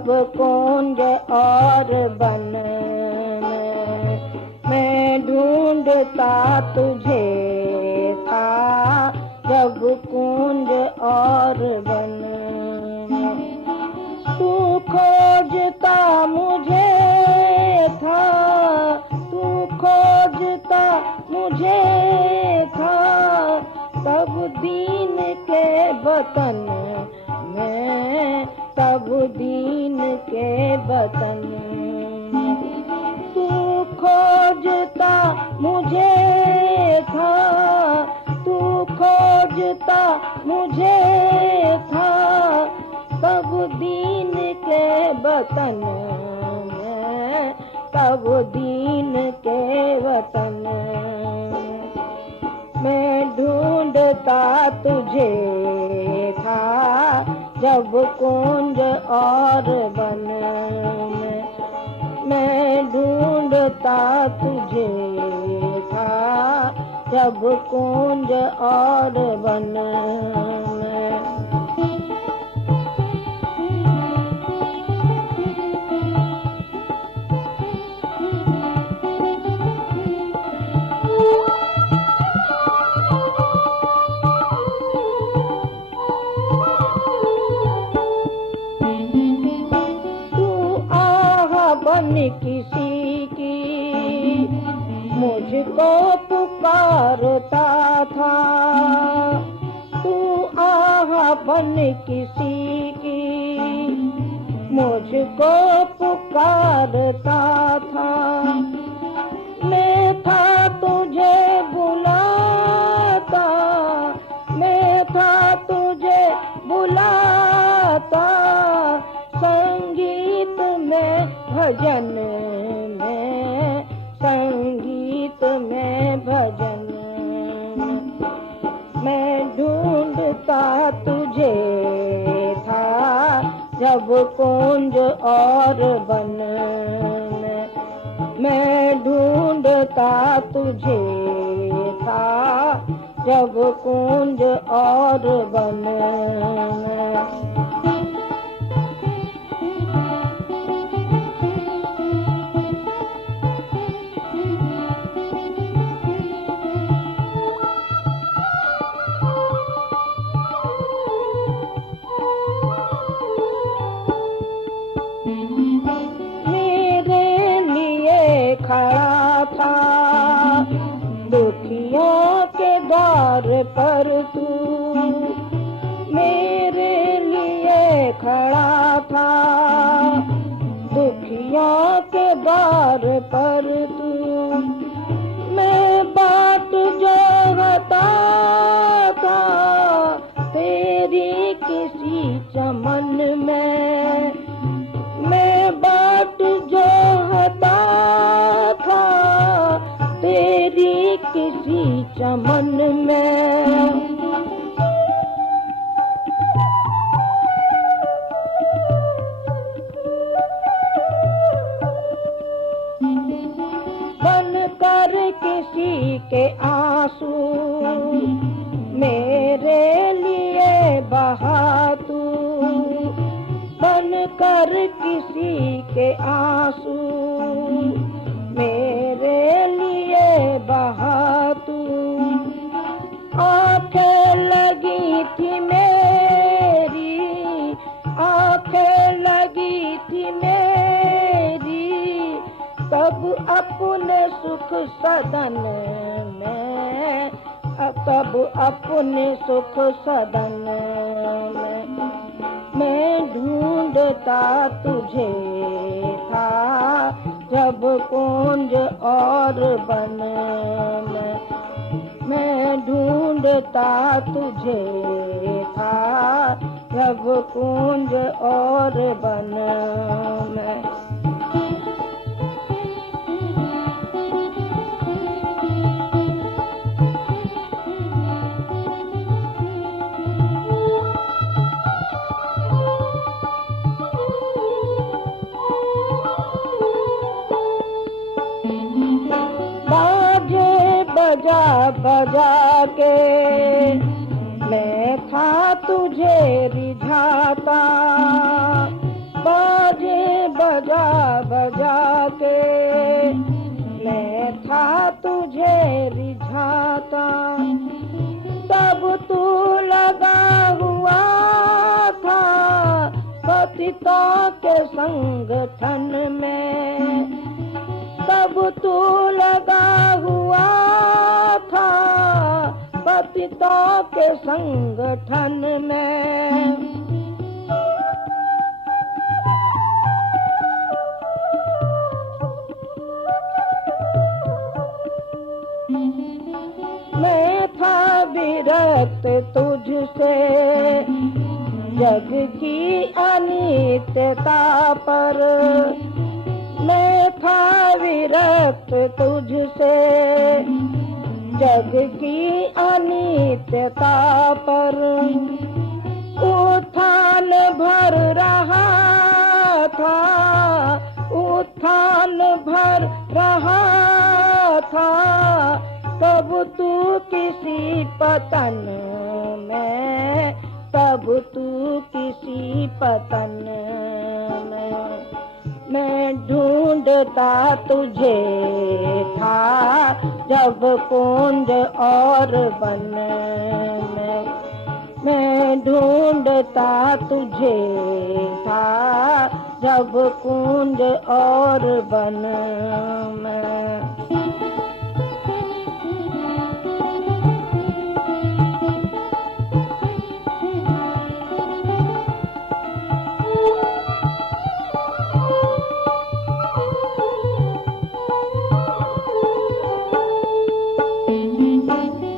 जब कुंज और वन मैं ढूंढता तुझे था, जब कुंज और वन तू खोजता मुझे था, तू खोजता मुझे था, तब दीन के वतन में, तब दीन के वतन तू खोजता मुझे था, तू खोजता मुझे था, तब दीन के वतन में, तब दीन के वतन मैं ढूंढता तुझे था, जब कुंज और वन मैं ढूंढता तुझे था, जब कुंज और वन बन किसी की मुझको पुकारता था, तू आह बन किसी की मुझको पुकारता था, मैं था तुझे बुलाता, मैं था तुझे बुलाता, संगीत में भजन में, संगीत में भजन मैं ढूंढता तुझे था, जब कुंज और वन मैं ढूंढता तुझे था, जब कुंज और वन खड़ा था दुखियों के द्वार पर तू, मेरे लिए खड़ा था दुखियों के द्वार पर तू, मैं बाट जो हता था तेरी किसी चमन में, मैं बाट जो हता था तेरी किसी चमन में, बन कर किसी के आंसू मेरे लिए बहा तू, बन कर किसी के आंसू मेरे लिए बहा तू, आंखें लगी थी मेरी, आंखें लगी थी मेरी, तब अपने सुख सदन में, तब अपने सुख सदन में मैं ढूंढता तुझे था, जब कुंज और वन मैं ढूंढता तुझे था, जब कुंज और वन में बजा बजा के मैं था तुझे रिझाता, बाज पतितों के संगठन में, तब तू लगा हुआ था पतितों के संगठन में। मैं था विरक्त तुझसे जग की अनित्यता पर, मैं था विरक्त तुझसे जग की अनित्यता पर। उत्थान भर रहा था, उत्थान भर रहा था, तब तू किसी पतन में, तब तू किसी पतन में। मैं ढूंढता तुझे था जब कुंज और वन में, मैं ढूंढता तुझे था जब कुंज और वन में।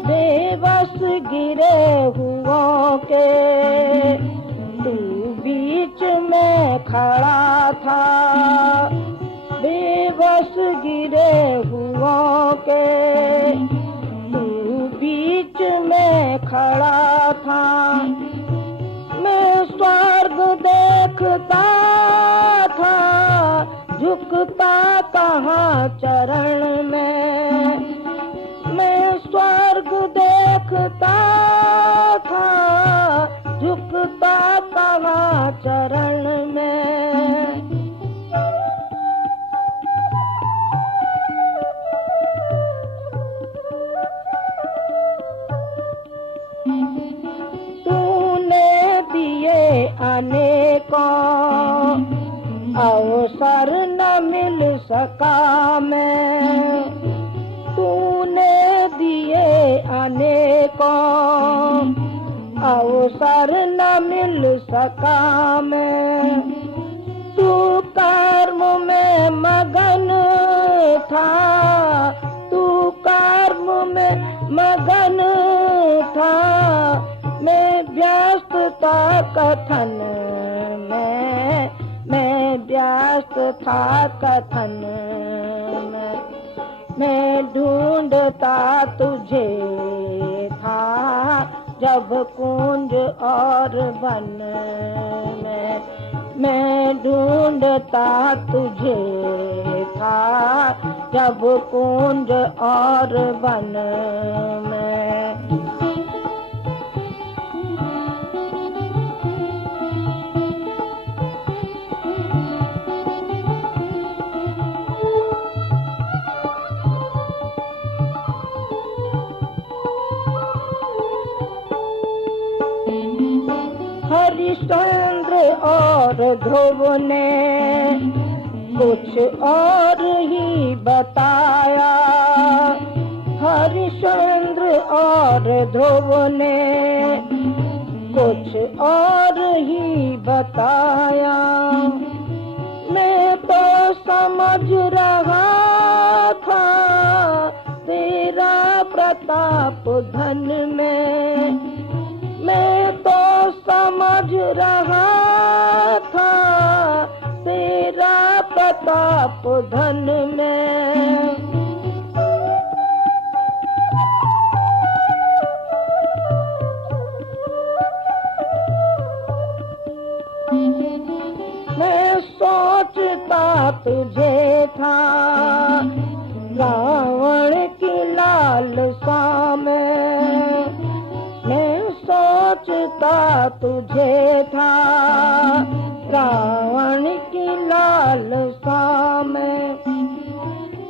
बेबस गिरे हुओं के तू बीच में खड़ा था, बेबस गिरे हुओं के तू बीच में खड़ा था। मैं स्वर्ग देखता था झुकता कहाँ चरण में, मैं स्वर्ग देखता था झुकता कहाँ चरण में। तूने दिए अनेकों अवसर न मिल सका मैं, तूने दिए अनेकों अवसर न मिल सका मैं। तू कर्म में मगन था, तू कर्म में मगन था, मैं व्यस्त था कथन में, मैं व्यस्त था कथन में। मैं ढूंढता तुझे था जब कुंज और वन में, मैं ढूंढता तुझे था जब कुंज और वन में। हरिश्चंद्र और ध्रुव ने कुछ और ही बताया, हरिश्चंद्र और ध्रुव ने कुछ और ही बताया। मैं तो समझ रहा था तेरा प्रताप धन में, मैं तो समझ रहा था तेरा प्रताप धन में। मैं सोचता तुझे था रावण की लालसा में, मैं सोचता तुझे था रावण की लालसा में।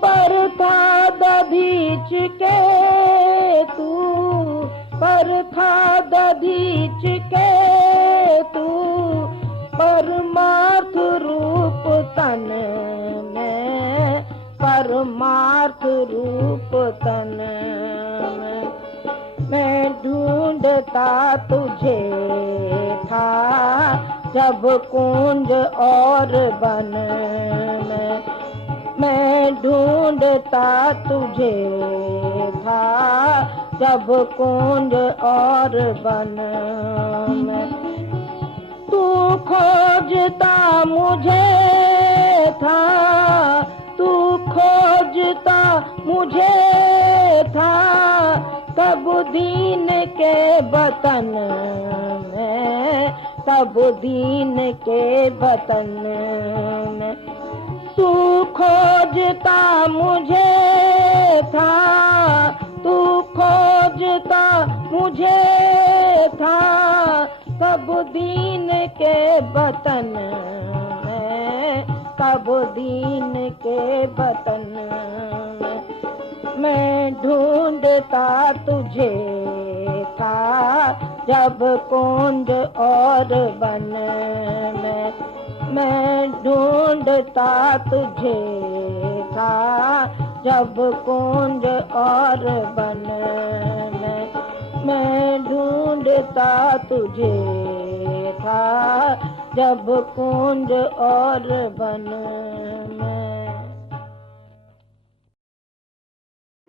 पर था दधीच के तू, पर था दधीच के तू, परमा जब कुंज और वन में मैं ढूंढता तुझे था, जब कुंज और वन में तू खोजता मुझे था, तू खोजता मुझे था, तब दीन के वतन में, तब दीन के वतन में तू खोजता मुझे था, तू खोजता मुझे था, तब दीन के वतन में, तब दीन के वतन में मैं ढूंढता तुझे था, जब कुंज और वन में मैं ढूंढता तुझे था, जब कुंज और वन में मैं ढूंढता तुझे था, जब कुंज और वन में।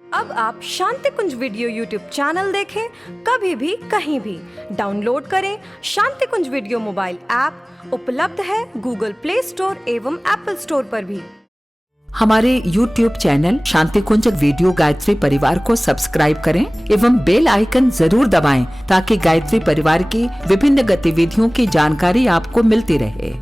अब आप शांति कुंज वीडियो यूट्यूब चैनल देखें कभी भी कहीं भी। डाउनलोड करें शांति कुंज वीडियो मोबाइल ऐप, उपलब्ध है गूगल प्ले स्टोर एवं एप्पल स्टोर पर भी। हमारे YouTube चैनल शांति कुंज वीडियो गायत्री परिवार को सब्सक्राइब करें एवं बेल आइकन जरूर दबाएं ताकि गायत्री परिवार की विभिन्न गतिविधियों की जानकारी आपको मिलती रहे।